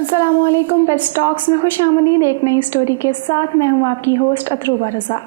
अस्सलाम वालेकुम पेट स्टॉक्स में खुश आमदीद एक नई स्टोरी के साथ मैं हूं आपकी होस्ट अतरूबा रज़ा।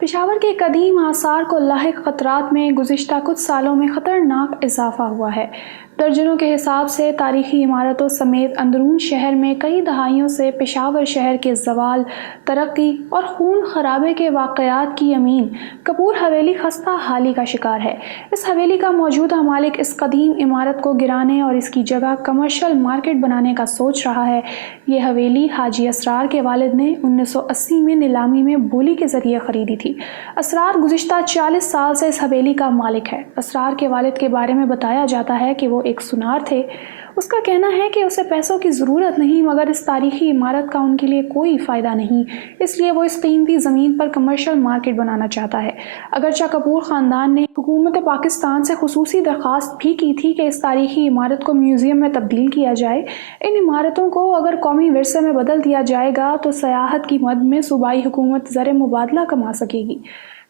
पेशावर के कदीम आसार को लाहिक ख़तरात में गुज़िश्ता कुछ सालों में ख़तरनाक इजाफ़ा हुआ है। दर्जनों के हिसाब से तारीख़ी इमारतों समेत अंदरून शहर में कई दहाइयों से पेशावर शहर के ज़वाल, तरक्की और खून खराबे के वाक़यात की अमीन कपूर हवेली खस्ता हाली का शिकार है। इस हवेली का मौजूदा मालिक इस कदीम इमारत को गिराने और इसकी जगह कमर्शियल मार्केट बनाने का सोच रहा है। ये हवेली हाजी असरार के वालिद ने 1980 में नीलामी में बोली के ज़रिए ख़रीदी थी। असरार गुज़िश्ता 40 साल से इस हवेली का मालिक है। असरार के वालिद के बारे में बताया जाता है कि वो एक सुनार थे। उसका कहना है कि उसे पैसों की ज़रूरत नहीं, मगर इस तारीख़ी इमारत का उनके लिए कोई फ़ायदा नहीं, इसलिए वो इस कीमती ज़मीन पर कमर्शियल मार्केट बनाना चाहता है। अगरचे कपूर ख़ानदान ने हुकूमत पाकिस्तान से खुसूसी दरख्वास्त भी की थी कि इस तारीख़ी इमारत को म्यूज़ियम में तब्दील किया जाए। इन इमारतों को अगर कौमी विरसे में बदल दिया जाएगा तो सयाहत की मद में सूबाई हुकूमत ज़र मुबादला कमा सकेगी।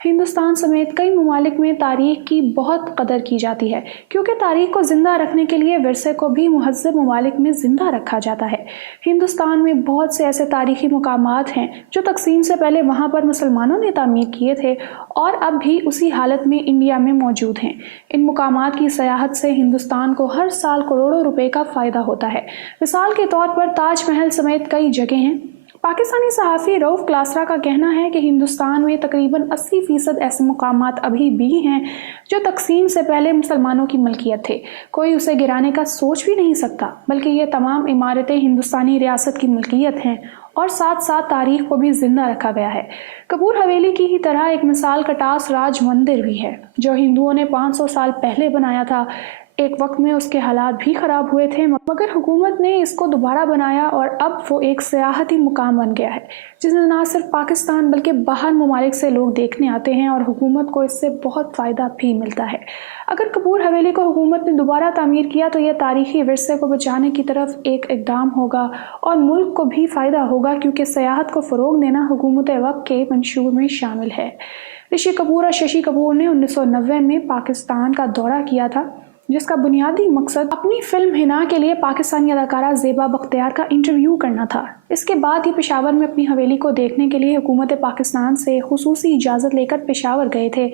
हिंदुस्तान समेत कई ममालिक में तारीख़ की बहुत कदर की जाती है, क्योंकि तारीख़ को ज़िंदा रखने के लिए विरसे को भी मुहज़्ज़ब ममालिक में ज़िंदा रखा जाता है। हिंदुस्तान में बहुत से ऐसे तारीख़ी मकामात हैं जो तक़सीम से पहले वहाँ पर मुसलमानों ने तामीर किए थे और अब भी उसी हालत में इंडिया में मौजूद हैं। इन मकामात की सयाहत से हिंदुस्तान को हर साल करोड़ों रुपए का फ़ायदा होता है। मिसाल के तौर पर ताज महल समेत कई जगह हैं। पाकिस्तानी सहाफ़ी रऊफ़ क्लासरा का कहना है कि हिंदुस्तान में तकरीबन 80% ऐसे मकामात अभी भी हैं जो तक़सीम से पहले मुसलमानों की मलकियत थे। कोई उसे गिराने का सोच भी नहीं सकता, बल्कि ये तमाम इमारतें हिंदुस्तानी रियासत की मलकियत हैं और साथ साथ तारीख़ को भी ज़िंदा रखा गया है। कपूर हवेली की ही तरह एक मिसाल कटास राज मंदिर भी है, जो हिंदुओं ने 500 साल पहले बनाया था। एक वक्त में उसके हालात भी ख़राब हुए थे, मगर हुकूमत ने इसको दोबारा बनाया और अब वो एक सियाहती मुकाम बन गया है, जिसे ना सिर्फ पाकिस्तान बल्कि बाहर ममालिक से लोग देखने आते हैं और हुकूमत को इससे बहुत फ़ायदा भी मिलता है। अगर कपूर हवेली को हुकूमत ने दोबारा तामीर किया तो यह तारीख़ी विरसे को बचाने की तरफ एक इक़दाम होगा और मुल्क को भी फ़ायदा होगा, क्योंकि सियाहत को फ़रोग़ देना हुकूमत वक्त के मंशूर में शामिल है। ऋषि कपूर और शशि कपूर ने 1990 में पाकिस्तान का दौरा किया था, जिसका बुनियादी मकसद अपनी फिल्म हिना के लिए पाकिस्तानी अदाकारा ज़ेबा बख्तियार का इंटरव्यू करना था। इसके बाद ये पेशावर में अपनी हवेली को देखने के लिए हुकूमत पाकिस्तान से खुसूसी इजाज़त लेकर पेशावर गए थे,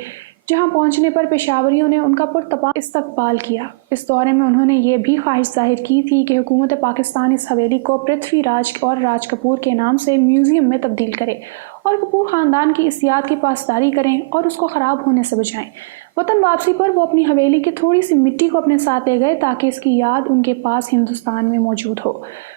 जहां पहुंचने पर पेशावरियों ने उनका पुरतपा इस्तकबाल किया। इस दौरे में उन्होंने ये भी ख्वाहिश जाहिर की थी कि हुकूमत पाकिस्तान इस हवेली को पृथ्वी राज और राज कपूर के नाम से म्यूज़ियम में तब्दील करे और कपूर ख़ानदान की इस याद की पासदारी करें और उसको ख़राब होने से बचाएं। वतन वापसी पर वो अपनी हवेली की थोड़ी सी मिट्टी को अपने साथ ले गए ताकि इसकी याद उनके पास हिंदुस्तान में मौजूद हो।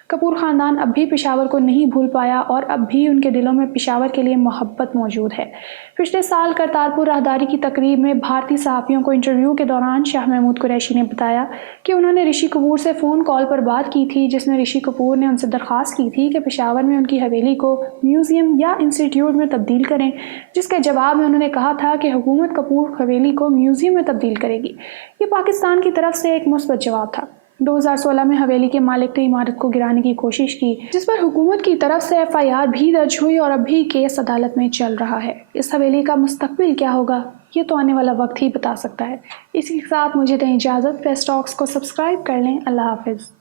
कपूर ख़ानदान अब भी पेशावर को नहीं भूल पाया और अब भी उनके दिलों में पेशावर के लिए मोहब्बत मौजूद है। पिछले साल करतारपुर राहदारी की तकरीब में भारतीय सहाफ़ियों को इंटरव्यू के दौरान शाह महमूद कुरैशी ने बताया कि उन्होंने ऋषि कपूर से फ़ोन कॉल पर बात की थी, जिसमें ऋषि कपूर ने उनसे दरख्वास्त की थी कि पेशावर में उनकी हवेली को म्यूज़ियम या इंस्टीट्यूट में तब्दील करें, जिसके जवाब में उन्होंने कहा था कि हुकूमत कपूर हवेली को म्यूज़ियम में तब्दील करेगी। ये पाकिस्तान की तरफ से एक मुस्बत जवाब था। 2016 में हवेली के मालिक ने इमारत को गिराने की कोशिश की, जिस पर हुकूमत की तरफ से FIR भी दर्ज हुई और अभी केस अदालत में चल रहा है। इस हवेली का मुस्तकबिल क्या होगा, ये तो आने वाला वक्त ही बता सकता है। इसी के साथ मुझे दें इजाज़त। प्रेस टॉक्स को सब्सक्राइब कर लें। अल्लाह हाफ़िज़।